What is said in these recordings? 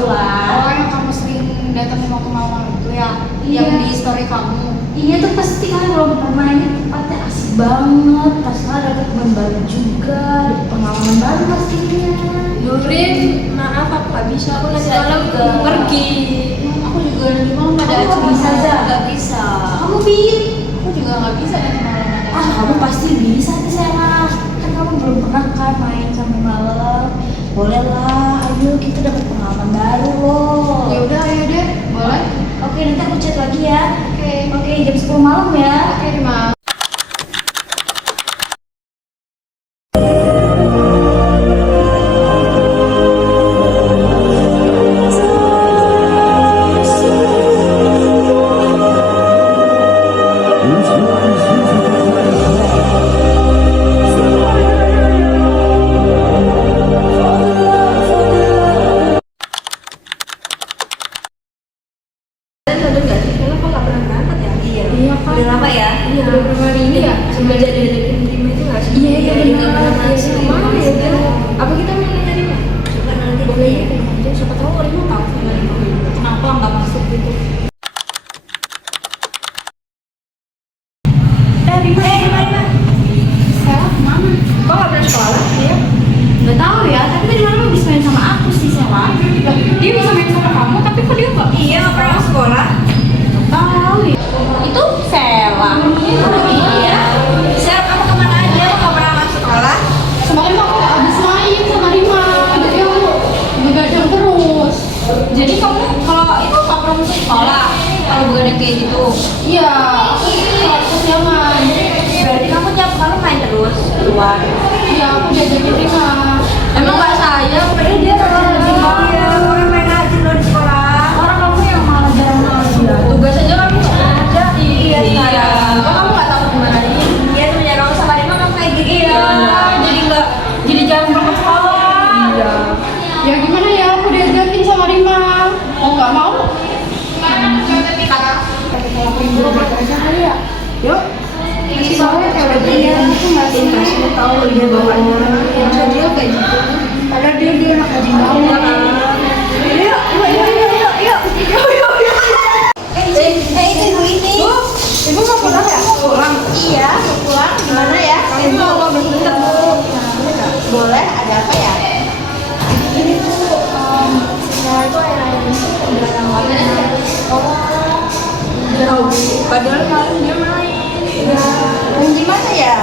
tahu lah. Oh, yang kamu sering datang mau ke Malang itu ya? Iya. Yang di story kamu. Iya tuh pasti kalian belum pernah, ini tempatnya asik banget. Pas kalian ada teman baru juga, ada pengalaman baru pastinya. Nurin, maaf aku nggak bisa, aku nanti malam pergi. Aku juga nanti malam ada Kamu acara. bisa, Za? Nggak bisa. Kamu bin? Aku juga nggak bisa nanti malam ada Ah, acara. kamu pasti bisa nih sayang. Kan kamu belum pernah kan main sampai malam. Boleh lah, ayo kita dapat pengalaman baru loh. Ya udah, ayo deh, boleh. Oke, nanti aku chat lagi ya. Oke. Oke, jam 10 malam ya. Oke, Rima. Sadar nggak sih, kalau kok nggak pernah berangkat ya? Iya kan? Udah lama ya? Iya, udah berapa hari ini ya? Semenjak diajakin Rima itu nggak sih? Iya, iya, Dia nggak benar. pernah masuk. Iya, Mana ya? iya. Apa kita mau nanya Rima? Coba nanti boleh ya? Aja, siapa tahu Rima tahu sama Rima. Kenapa nggak masuk gitu? Rima. Saya kemana? Kok nggak pernah sekolah? Iya. Nggak tahu ya, tapi tadi malam habis main sama aku sih, Sela. Dia bisa main sama kamu, tapi kok dia nggak? Iya, nggak pernah sekolah. Tahu ya? Itu Sela. Iya. Siapa kamu kemana aja? Kok nggak pernah masuk sekolah? Semalam aku habis main sama Rima, jadi aku begadang terus. Jadi kamu kalau itu nggak pernah masuk sekolah? Kalau begadang kayak gitu? Iya, aku kelas kesiangan. Berarti kamu tiap malam main terus keluar. Iya, aku diajakin Rima. Emang nggak sayang? Padahal dia malah lebih mau. Iya, kamu main aja loh di sekolah. Orang kamu yang malah jarang aja. Tugas aja kamu nggak pernah ngerjain. Iya, sekarang. Kok kamu nggak tahu gimana ini? Iya, semenjak kamu sama Rima kamu kayak gitu. Iya. Jadi nggak, jadi jarang berangkat sekolah. Iya. Ya gimana ya, aku diajakin sama Rima. Mau nggak mau? Kita lakuin dulu aja kali ya. Yuk. Masih soalnya kalau dia itu masih tahu dia bawanya. Masa dia kayak gitu? Padahal dia anak rajin banget. Itu ibu ini. Ibu mau pulang ya? Pulang. Iya, mau pulang. Gimana ya? Ibu mau berhenti Bu. Boleh, ada apa ya? Ini tuh, saya tuh akhir-akhir ini tuh udah lama. Jauh. Padahal kemarin dia main. Ya, Main di mana ya?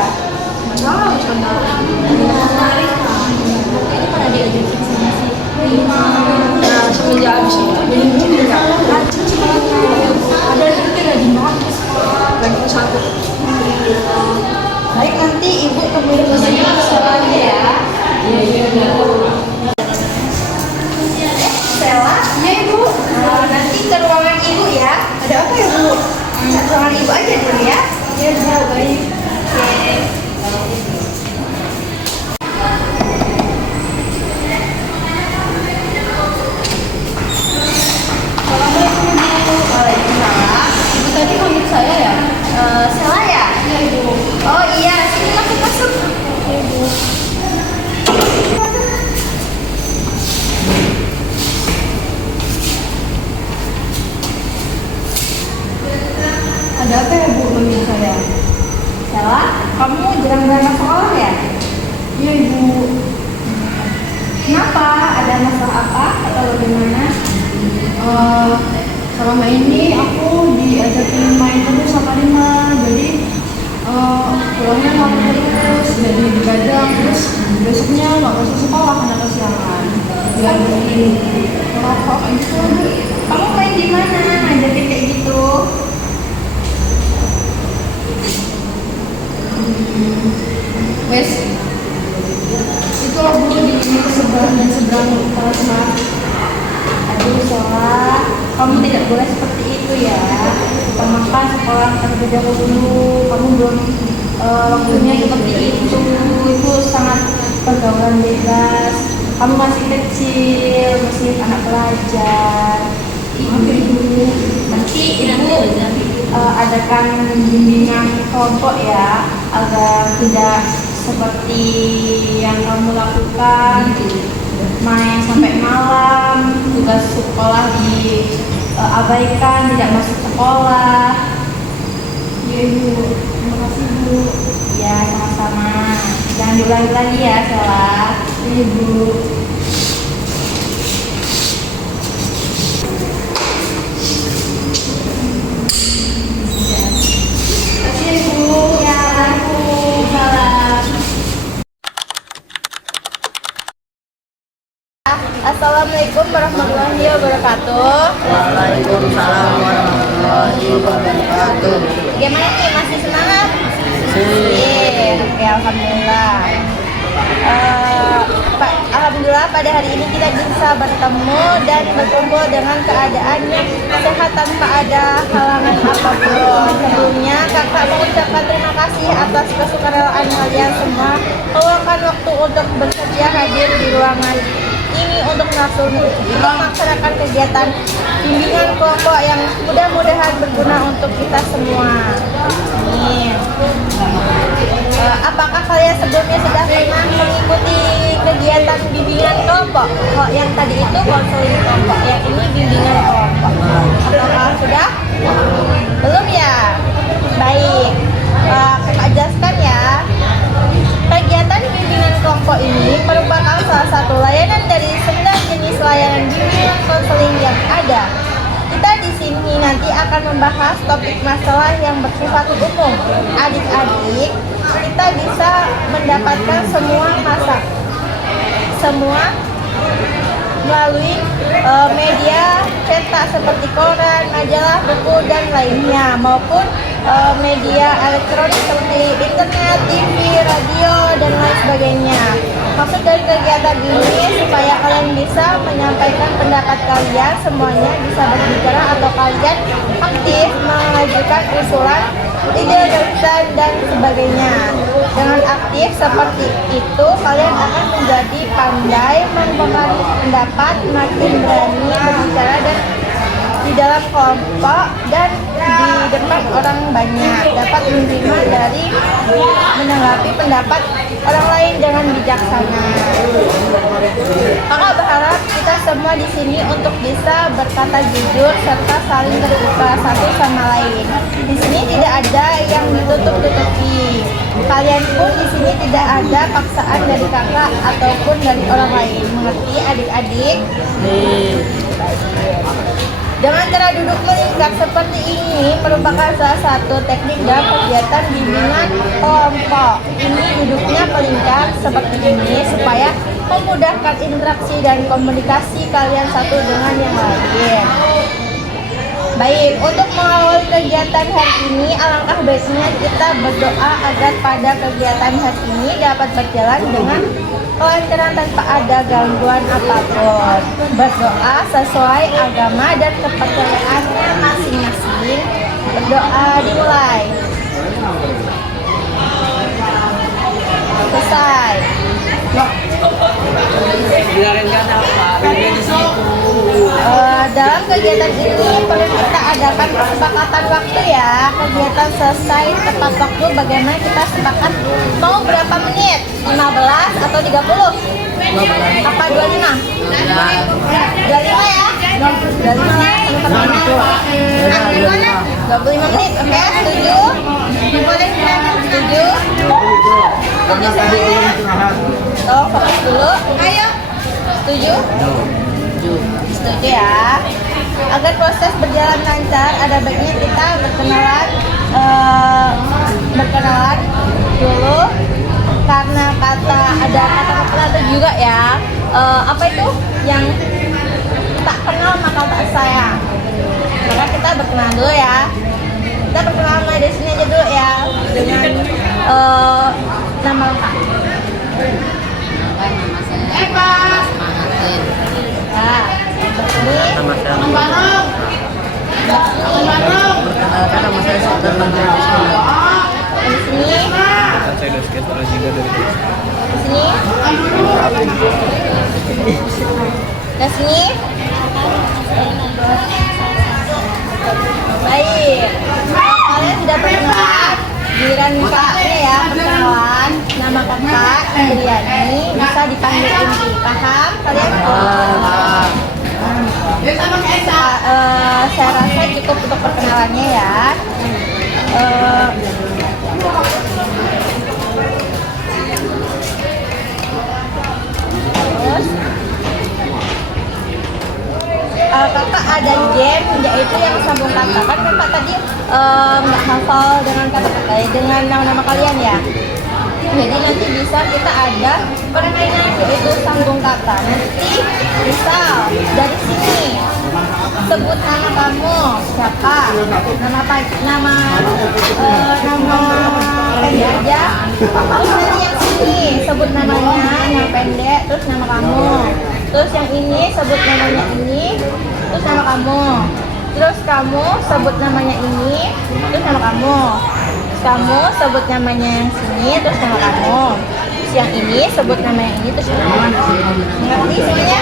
tahu sebentar. Menarik. Ini pada diajakin sama si Rima. Nah, semenjak abis itu jadi gini ya. Rajin sih mereka. Padahal itu tuh rajin banget. Lagi ke satu. Baik, nanti ibu kembali ke sini sekolahnya ya. Stella, Iya Ibu. nanti ke ruangan ibu ya. Ada apa ya bu? Ruangan ibu aja dulu ya. Iya Bu, baik. Oke. Assalamualaikum Ibu. Waalaikumsalam. Ibu tadi manggil saya ya? Stella ya? Iya Ibu. Oh iya, sini masuk. Oke Ibu. Ada apa ya Bu manggil saya? Stella, kamu jarang berangkat sekolah ya? Iya Ibu. Kenapa? Ada masalah apa atau bagaimana? Eh, selama ini aku diajakin main terus sama Rima, jadi pulangnya malam terus, jadi begadang, terus besoknya nggak masuk sekolah karena kesiangan. Diajakin merokok itu. Kamu main di mana? Ngajakin kayak gitu? Wes, itu loh Bu di seberang dan seberang kelas. Aduh, Stella, kamu tidak boleh seperti itu ya. Maka sekolah terlebih dahulu. Kamu belum waktunya seperti itu. Itu sangat pergaulan bebas. Kamu masih kecil, masih anak pelajar. Oke Ibu. Nanti ibu adakan bimbingan kelompok ya, agar tidak seperti yang kamu lakukan. main sampai malam, tugas sekolah diabaikan, tidak masuk sekolah. Iya Ibu, terima kasih Bu. Ya, sama-sama. Jangan diulangi lagi ya, Sela. Iya Bu. Terima kasih Bu. Ya, salam. Assalamualaikum warahmatullahi wabarakatuh. Waalaikumsalam warahmatullahi wabarakatuh. Gimana nih, masih semangat? Oke, alhamdulillah. Alhamdulillah pada hari ini kita bisa bertemu dan berkumpul dengan keadaan yang sehat tanpa ada halangan apapun. Sebelumnya kakak mengucapkan terima kasih atas kesukarelaan kalian semua meluangkan waktu untuk bersedia hadir di ruangan ini untuk melaksanakan kegiatan bimbingan kelompok yang mudah-mudahan berguna untuk kita semua. Amin. Apakah kalian sebelumnya sudah pernah mengikuti kegiatan bimbingan kelompok? Kok yang tadi itu konseling kelompok, yang ini bimbingan kelompok. Apakah sudah? Belum ya? Baik. Kakak jelaskan ya. Kegiatan bimbingan kelompok ini merupakan salah satu layanan dari 9 jenis layanan bimbingan konseling yang ada. Kita di sini nanti akan membahas topik masalah yang bersifat umum. Adik-adik, kita bisa mendapatkan semua melalui media cetak seperti koran, majalah, buku, dan lainnya, maupun media elektronik seperti internet, TV, radio, dan lain sebagainya. Maksud dari kegiatan ini supaya kalian bisa menyampaikan pendapat kalian, semuanya bisa berbicara atau kalian aktif mengajukan usulan, ide, gagasan, dan sebagainya. Dengan aktif seperti itu, kalian akan menjadi pandai mempengaruhi pendapat, makin berani berbicara dan di dalam kelompok dan di depan orang banyak, dapat menerima dari menanggapi pendapat orang lain dengan bijaksana. Kakak berharap kita semua di sini untuk bisa berkata jujur serta saling terbuka satu sama lain. Di sini tidak ada yang ditutup-tutupi. Kalian pun di sini tidak ada paksaan dari kakak ataupun dari orang lain. Mengerti adik-adik? Dengan cara duduk melingkar seperti ini merupakan salah satu teknik dalam kegiatan bimbingan kelompok. Ini duduknya melingkar seperti ini supaya memudahkan interaksi dan komunikasi kalian satu dengan yang lain. Baik, untuk mengawali kegiatan hari ini, alangkah baiknya kita berdoa agar pada kegiatan hari ini dapat berjalan dengan kelancaran tanpa ada gangguan apapun. Berdoa sesuai agama dan kepercayaannya masing-masing. Berdoa dimulai. Selesai. Dalam kegiatan ini perlu kita adakan kesepakatan waktu ya. Kegiatan selesai tepat waktu, bagaimana kita sepakat mau berapa menit? 15 atau 30? Apa 25? 25 ya? 25 lah, sampai 25 menit, oke? Setuju? Setuju? Oh, fokus dulu. Ayo. Setuju? Setuju ya. Agar proses berjalan lancar, ada baiknya kita berkenalan dulu, karena ada kata-kata juga ya. Apa itu yang tak kenal maka tak sayang. Maka kita berkenalan dulu ya. Kita berkenalan dari sini aja dulu ya, dengan nama lengkap. Nama saya Mas Mangatin. Nah, ini Nama saya perkenalkan, nama saya Sultan Manjari Bismillah. di sini, Saya udah sekitar juga dari di sini, di sini. Baik, kalian sudah perkenalan, giliran kakaknya ya, perkenalan. Nama kakak Indriani, bisa dipanggil Indri. Paham kalian? Saya rasa cukup untuk perkenalannya ya. Terus kakak ada game yaitu yang sambung kata. Kan kakak tadi nggak hafal dengan kata-kata dengan nama-nama kalian ya. Jadi nanti bisa kita ada permainan yaitu sambung kata. Nanti misal dari sini sebut nama kamu siapa, nama pendek aja. Terus nanti yang sini sebut namanya yang pendek, terus nama kamu. Terus yang ini sebut namanya ini, terus nama kamu. Terus kamu sebut namanya ini, terus nama kamu. Kamu sebut namanya yang sini, terus nama kamu. Terus yang ini sebut nama yang ini, terus nama kamu. Ngerti semuanya?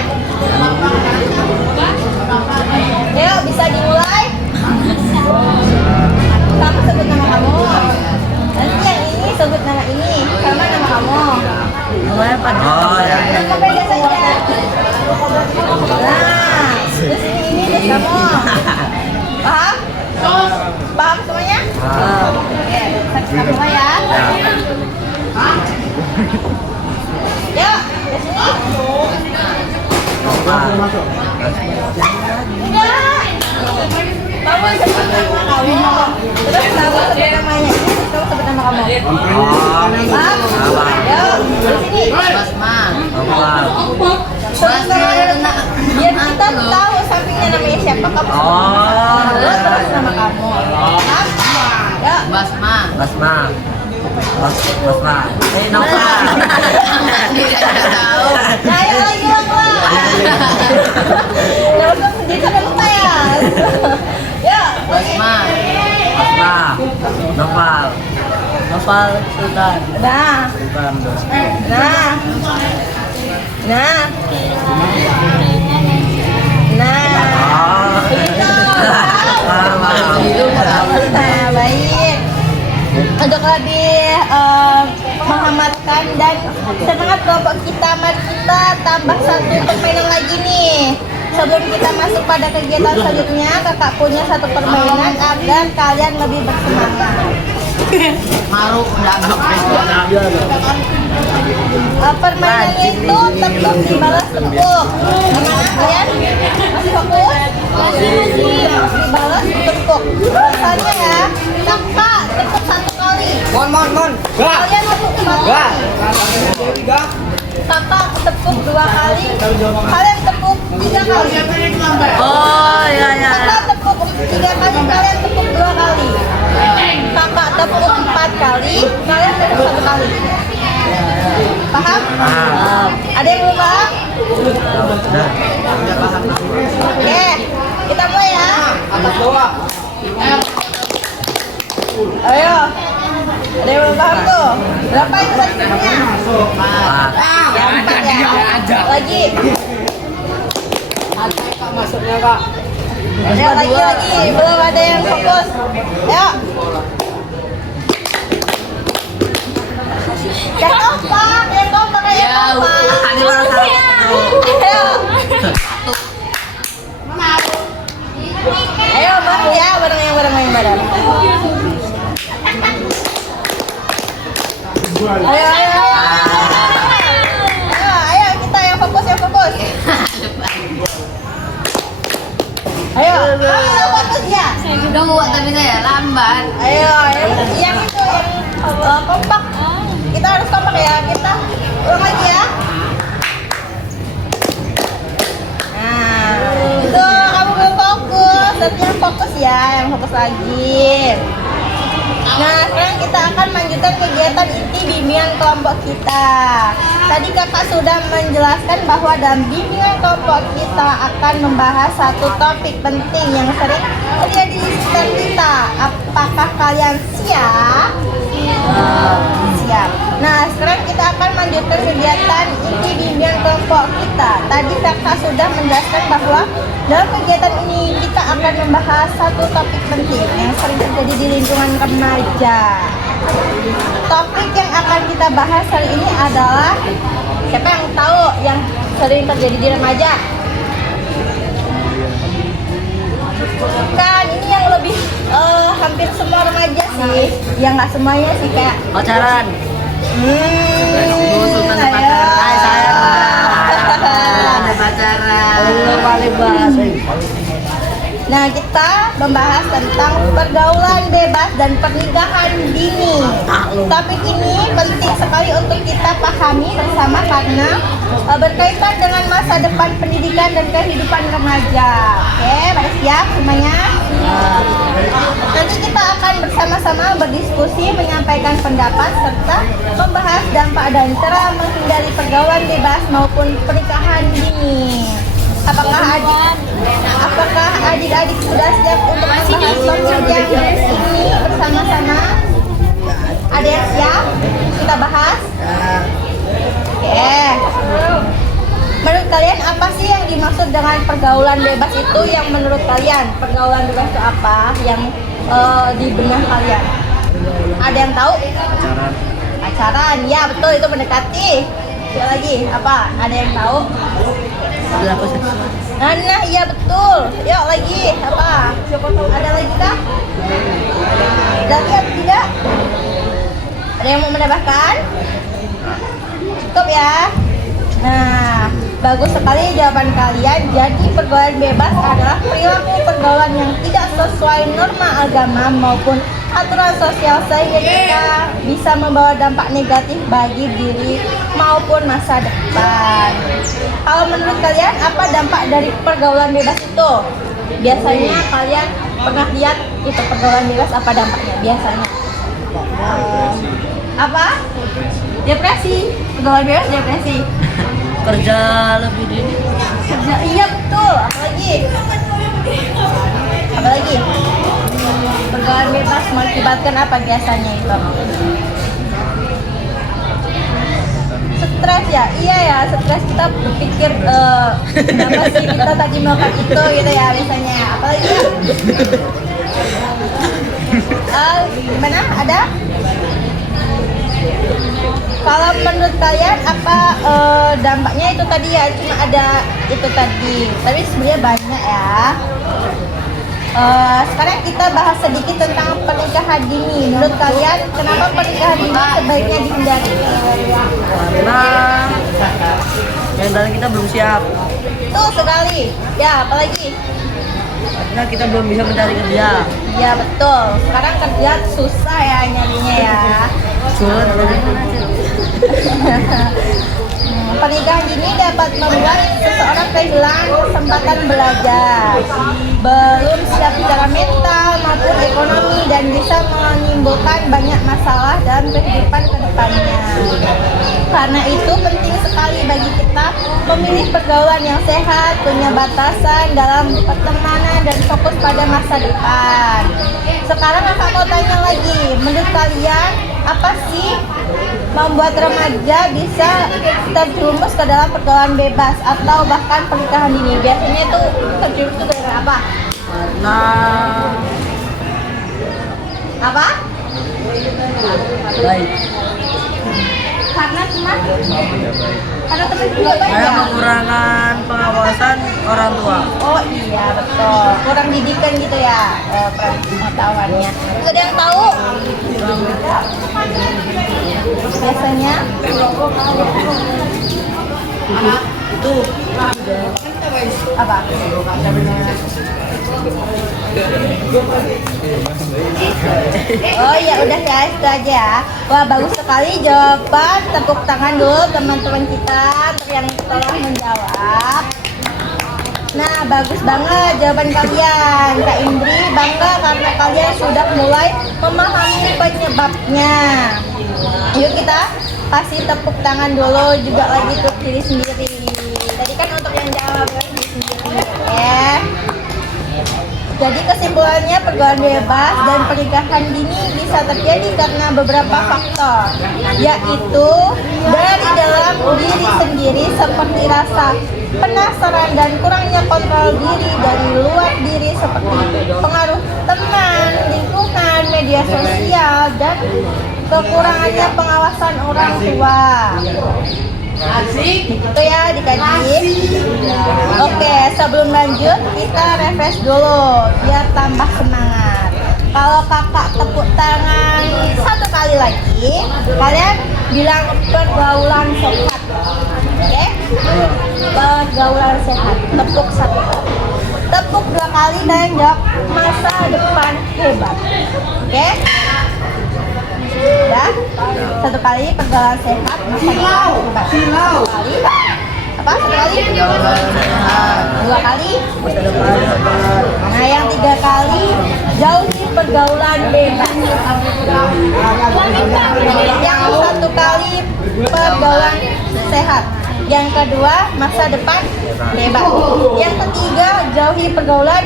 Yuk, bisa dimulai. Kamu sebut nama kamu. Nanti yang ini sebut nama ini, sama nama kamu. Nama pendek saja. Nah, terus ini terus kamu. Paham? Paham semuanya? Oke, kita mulai ya. Yuk, ke sini. Enggak. Kamu sebut nama kamu. Terus kamu sebut namanya. Kamu sebut nama kamu. Paham? Yuk, ke sini. Biar kita tahu sampingnya namanya siapa. Kamu sebut terus nama kamu. Paham? Yuk. Basma. Nah, ayo lagi ulang. Terus sendiri sampai lupa ya. Yuk, Noval Sultan. Nah. Nah, baik. Untuk lebih menghematkan dan semangat kelompok kita, mari kita tambah satu permainan lagi nih. Sebelum kita masuk pada kegiatan selanjutnya, kakak punya satu permainan agar kalian lebih bersemangat. Permainannya itu tepuk dibalas tepuk. Gimana kalian? Masih fokus? Tepuk dibalas tepuk. Misalnya ya, kakak tepuk satu kali. Kalian tepuk 4 kali. Kakak tepuk 2 kali. Kalian tepuk 3 kali. Kakak tepuk 3 kali. Kalian tepuk 2 kali. Kakak tepuk 4 kali. Kalian tepuk 1 kali. Paham? Ada yang belum paham? Oke, kita mulai ya. Ayo. Ada yang belum paham tuh? Berapa itu selanjutnya? Yang 4 ya. Lagi. Maksudnya kak. Ayo lagi. Belum ada yang fokus. Ayo. Kayak kompak. Ayo. Ayo baru ya, bareng. Ayo kita yang fokus. Ayo fokus ya. Tapi saya lambat. Ayo yang itu yang kompak. Kita harus kompak ya. Kita ulang lagi ya. Nah, itu kamu belum fokus. Tapi yang fokus ya, yang fokus lagi. Nah, sekarang kita akan lanjutkan kegiatan inti bimbingan kelompok kita. Tadi kakak sudah menjelaskan bahwa dalam bimbingan kelompok kita akan membahas satu topik penting yang sering terjadi di sekitar kita. Apakah kalian siap? Siap. Nah, sekarang kita akan lanjutkan kegiatan inti bimbingan kelompok kita. Tadi kakak sudah menjelaskan bahwa dalam kegiatan ini kita akan membahas satu topik penting yang sering terjadi di lingkungan remaja. Topik yang akan kita bahas hari ini adalah, siapa yang tahu yang sering terjadi di remaja? Kan ini yang lebih hampir semua remaja sih, yang nggak semuanya sih kayak Pacaran. Sultan ayo. Ada pacaran. paling bahasa. Nah, kita membahas tentang pergaulan bebas dan pernikahan dini. Topik ini penting sekali untuk kita pahami bersama karena berkaitan dengan masa depan pendidikan dan kehidupan remaja. Oke, pada siap semuanya? Nanti kita akan bersama-sama berdiskusi, menyampaikan pendapat, serta membahas dampak dan cara menghindari pergaulan bebas maupun pernikahan dini. Apakah adik-adik sudah siap untuk membahas topik yang ini bersama-sama? Ada yang siap? Kita bahas? Oke. Menurut kalian apa sih yang dimaksud dengan pergaulan bebas itu? Yang menurut kalian pergaulan bebas itu apa? Yang di benak kalian? Ada yang tahu? Pacaran. Pacaran, ya betul, itu mendekati. Siapa lagi? Apa? Ada yang tahu? Berlaku seksual. Nah, iya betul. Yuk lagi, apa? Ada lagi kah? Ada lagi atau tidak? Ada yang mau menambahkan? Cukup ya. Nah, bagus sekali jawaban kalian. Jadi pergaulan bebas adalah perilaku pergaulan yang tidak sesuai norma agama maupun aturan sosial sehingga kita bisa membawa dampak negatif bagi diri maupun masa depan. Kalau menurut kalian apa dampak dari pergaulan bebas itu? Biasanya kalian pernah lihat itu pergaulan bebas apa dampaknya biasanya? Apa? Depresi. Pergaulan bebas depresi. Kerja lebih dini. Kerja, iya betul. Apalagi? Apalagi? Pergaulan bebas mengakibatkan apa biasanya itu? Stres ya? Iya ya, stres kita berpikir kenapa sih kita tadi melakukan itu gitu ya biasanya. Apalagi ya? Gimana? Ada? Kalau menurut kalian apa dampaknya itu tadi ya? Cuma ada itu tadi, tapi sebenarnya banyak ya. Sekarang kita bahas sedikit tentang pernikahan dini. Menurut kalian kenapa pernikahan dini sebaiknya dihindari? Karena mental kita belum siap. Tuh sekali. Ya, apalagi? Karena kita belum bisa mencari kerja. Ya betul. Sekarang kerja susah ya nyarinya ya. Sulit banget. Pernikahan dini dapat membuat seseorang kehilangan kesempatan belajar, belum siap secara mental maupun ekonomi, dan bisa menimbulkan banyak masalah dalam kehidupan kedepannya. Karena itu penting sekali bagi kita memilih pergaulan yang sehat, punya batasan dalam pertemanan, dan fokus pada masa depan. Sekarang aku mau tanya lagi, menurut kalian apa sih membuat remaja bisa terjerumus ke dalam pergaulan bebas atau bahkan pernikahan dini? Biasanya itu terjerumus itu gara apa? Karena Apa? baik. Karena teman? Karena teman juga banyak. Karena kekurangan pengawasan orang tua. Oh iya betul, kurang didikan gitu ya pengetahuannya. Terus ada yang tahu? Biasanya Itu apa? Oh iya udah ya itu aja ya. Wah bagus sekali jawaban. Tepuk tangan dulu teman-teman kita yang telah menjawab. Nah bagus banget jawaban kalian. Kak Indri bangga karena kalian sudah mulai memahami penyebabnya. Yuk kita kasih tepuk tangan dulu juga lagi untuk diri sendiri. Tadi kan untuk yang jawab diri sendiri ya. Jadi kesimpulannya pergaulan bebas dan pernikahan dini bisa terjadi karena beberapa faktor, yaitu dari dalam diri sendiri seperti rasa penasaran dan kurangnya kontrol diri, dari luar diri seperti pengaruh teman, lingkungan, media sosial, dan kekurangannya pengawasan orang tua. Itu ya dikaji. Oke, sebelum lanjut kita refresh dulu biar tambah semangat. Kalau kakak tepuk tangan satu kali lagi, kalian bilang pergaulan sehat. Oke? Pergaulan sehat. Tepuk satu kali. Tepuk dua kali dan jawab masa depan hebat. Oke? Udah? Satu kali pergaulan sehat, masa depan hebat. Satu kali. Apa? Satu kali? Dua kali? Nah, yang tiga kali jauhi pergaulan bebas. Yang satu kali pergaulan sehat. Yang kedua masa depan bebas. Yang ketiga jauhi pergaulan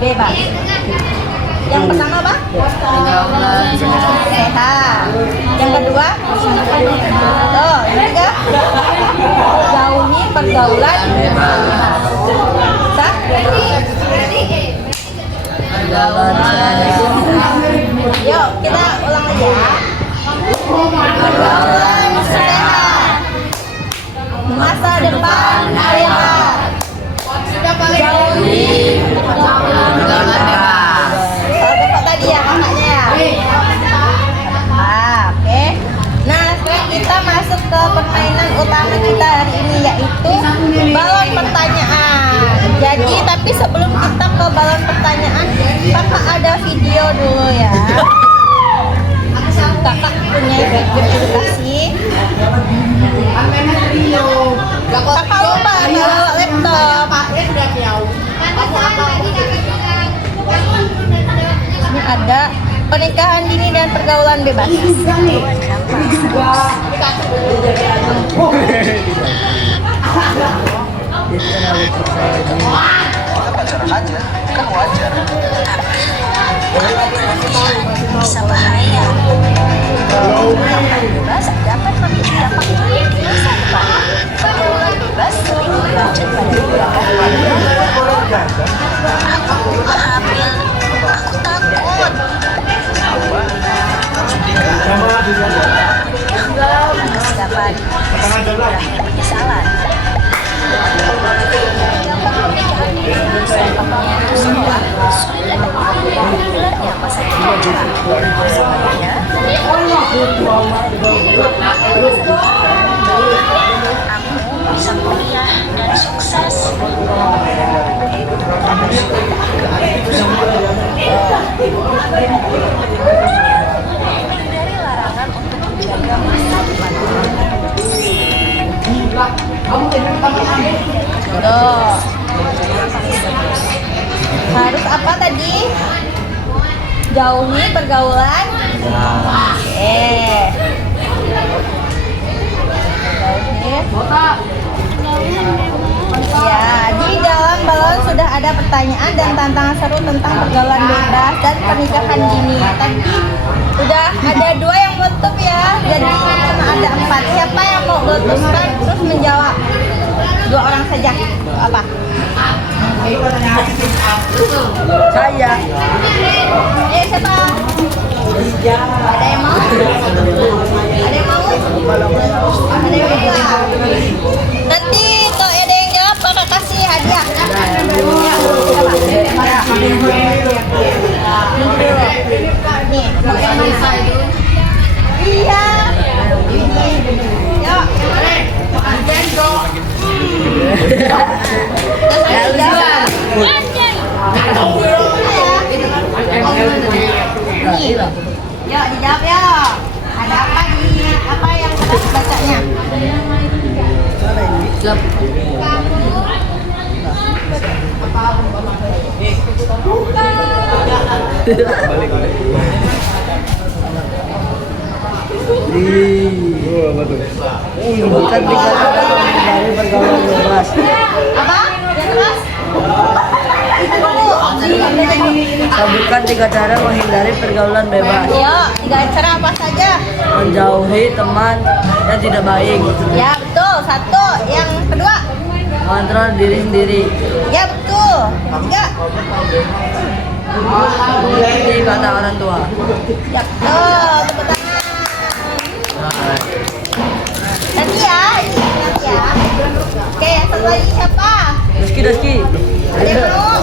bebas. Yang pertama apa? Sehat. Yang kedua tuh, yang ketiga jauhi pergaulan bebas. Sah? Yuk kita ulang lagi ya. Pergaulan sehat, masa depan bebas, jauhi pergaulan bebas. Kalau tadi ya kakaknya ya. Oke. Nah sekarang kita masuk ke permainan utama kita hari ini, yaitu balon pertanyaan. Jadi tapi sebelum kita ke balon pertanyaan, kakak ada video dulu ya. Kakak punya video edukasi. Kakak lupa bawa laptop. Ini ada pernikahan dini dan pergaulan bebas. Bisa bahaya. Pergaulan bebas dapat memicu dampak buruk di masa depan. Pergaulan bebas sering berlanjut pada tindakan lainnya. Aku hamil, aku takut. Persiapan berakhir penyesalan. Sulit ada panggilannya masa depan. Sebenarnya, aku bisa kuliah dan sukses. Hindari larangan untuk menjaga masa depan. Tuh. Harus apa tadi? Jauhi pergaulan. Jauhi. Ya, di dalam balon sudah ada pertanyaan dan tantangan seru tentang pergaulan bebas dan pernikahan dini. Tadi udah ada 2 yang meletup ya, jadi cuma ada 4. Siapa yang mau meletuskan terus menjawab? 2 orang saja. Apa? Saya. Siapa? Ada yang mau? Ada yang mau? Ada yang mau? Nanti kalau ada yang jawab kakak kasih hadiah. Nih, mau yang mana? Iya. Yuk. Yuk dijawab ya. Ada apa nih? Apa yang kita bacanya? Bukan dikatakan menghindari pergaulan bebas. Apa? Yang keras? Bukan 3 cara menghindari pergaulan bebas. Yuk, 3 cara apa saja? Menjauhi teman yang tidak baik. Ya betul. 1. Yang kedua? Mengontrol diri sendiri. Ya betul. 3. Mengikuti kata orang tua. Ya betul. Tepuk tangan. Nanti ya. lagi siapa? Doski. Ada yang mau?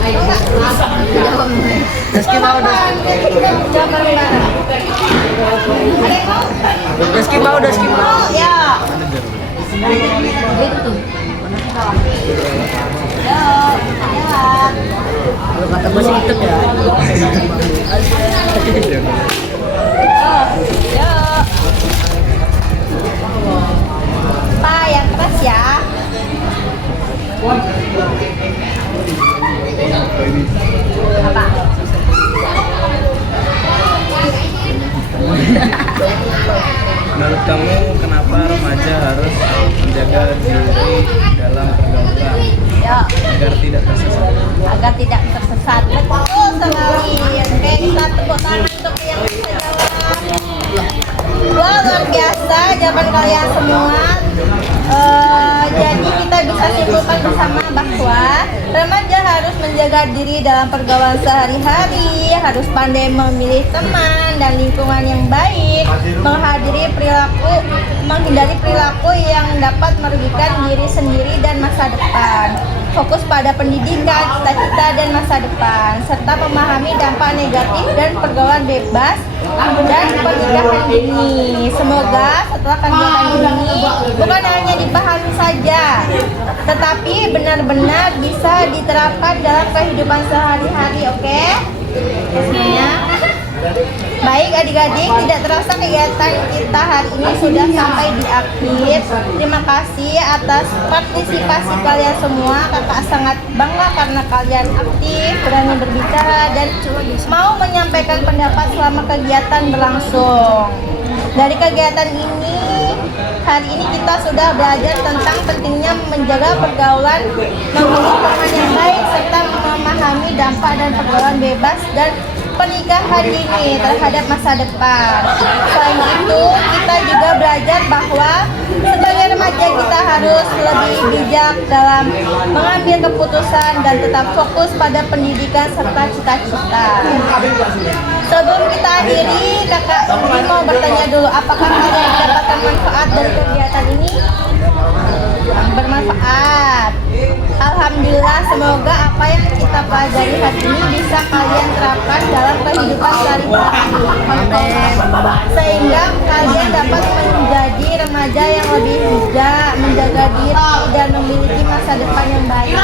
Mau nggak? Doski mau, Doski. Jawaban mana? Ada yang mau? Doski mau. Oh ya. Ya. Kalau kata gue sih itu ya. Ya. Pak yang keras ya. Apa? Menurut kamu kenapa remaja harus menjaga diri dalam pergaulan Ya, agar tidak tersesat? agar tidak tersesat. Betul sekali. Oke, kita tepuk tangan untuk yang bisa jawab. Wah, luar biasa jawaban kalian semua. Jadi kita bisa simpulkan bersama bahwa remaja harus menjaga diri dalam pergaulan sehari-hari, harus pandai memilih teman dan lingkungan yang baik, menghindari perilaku yang dapat merugikan diri sendiri dan masa depan, fokus pada pendidikan, cita-cita dan masa depan, serta memahami dampak negatif dan pergaulan bebas dan pernikahan dini. Semoga setelah kegiatan ini bukan hanya dipahami saja, tetapi benar-benar bisa diterapkan dalam kehidupan sehari-hari. Oke? Semuanya. Baik adik-adik, tidak terasa kegiatan kita hari ini sudah sampai di akhir. Terima kasih atas partisipasi kalian semua. Kakak sangat bangga karena kalian aktif, berani berbicara, dan mau menyampaikan pendapat selama kegiatan berlangsung. Dari kegiatan ini, hari ini kita sudah belajar tentang pentingnya menjaga pergaulan, memilih teman yang baik, serta memahami dampak dan pergaulan bebas dan pernikahan dini terhadap masa depan. Selain itu, kita juga belajar bahwa sebagai remaja kita harus lebih bijak dalam mengambil keputusan dan tetap fokus pada pendidikan serta cita-cita. Sebelum kita akhiri, kakak ini mau bertanya dulu, apakah kalian mendapatkan manfaat dari kegiatan ini? Bermanfaat. Alhamdulillah, semoga apa yang kita pelajari hari ini bisa kalian terapkan dalam kehidupan sehari-hari, sehingga kalian dapat menjadi remaja yang lebih bijak, menjaga diri dan memiliki masa depan yang baik.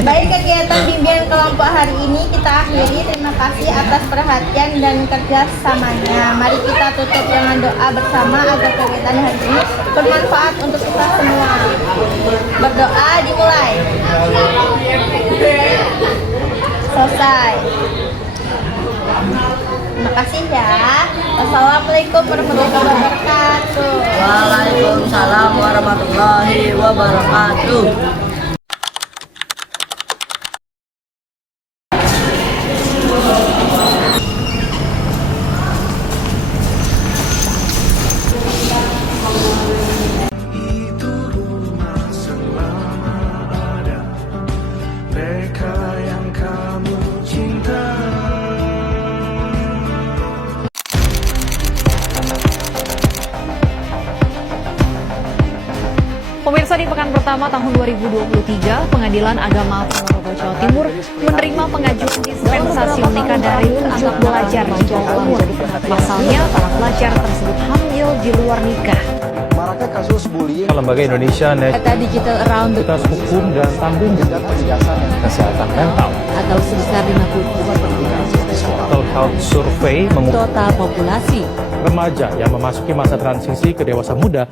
Baik, kegiatan bimbingan kelompok hari ini kita akhiri. Terima kasih atas perhatian dan kerjasamanya. Mari kita tutup dengan doa bersama agar kegiatan hari ini bermanfaat untuk kita semua. Berdoa dimulai. Selesai. Terima kasih ya. Wassalamualaikum warahmatullahi wabarakatuh. Waalaikumsalam warahmatullahi wabarakatuh. Pemirsa, di pekan pertama tahun 2023, Pengadilan Agama Ponorogo Jawa Timur menerima pengajuan dispensasi menikah dari 7 pelajar di Jawa Timur. Pasalnya, para pelajar tersebut hamil di luar nikah. Maraknya kasus bullying. Lembaga Indonesia Data digital around the hukum dan tanggung jawab kesehatan mental atau sebesar 52% Total Health Survey mengungkapkan total populasi. remaja yang memasuki masa transisi ke dewasa muda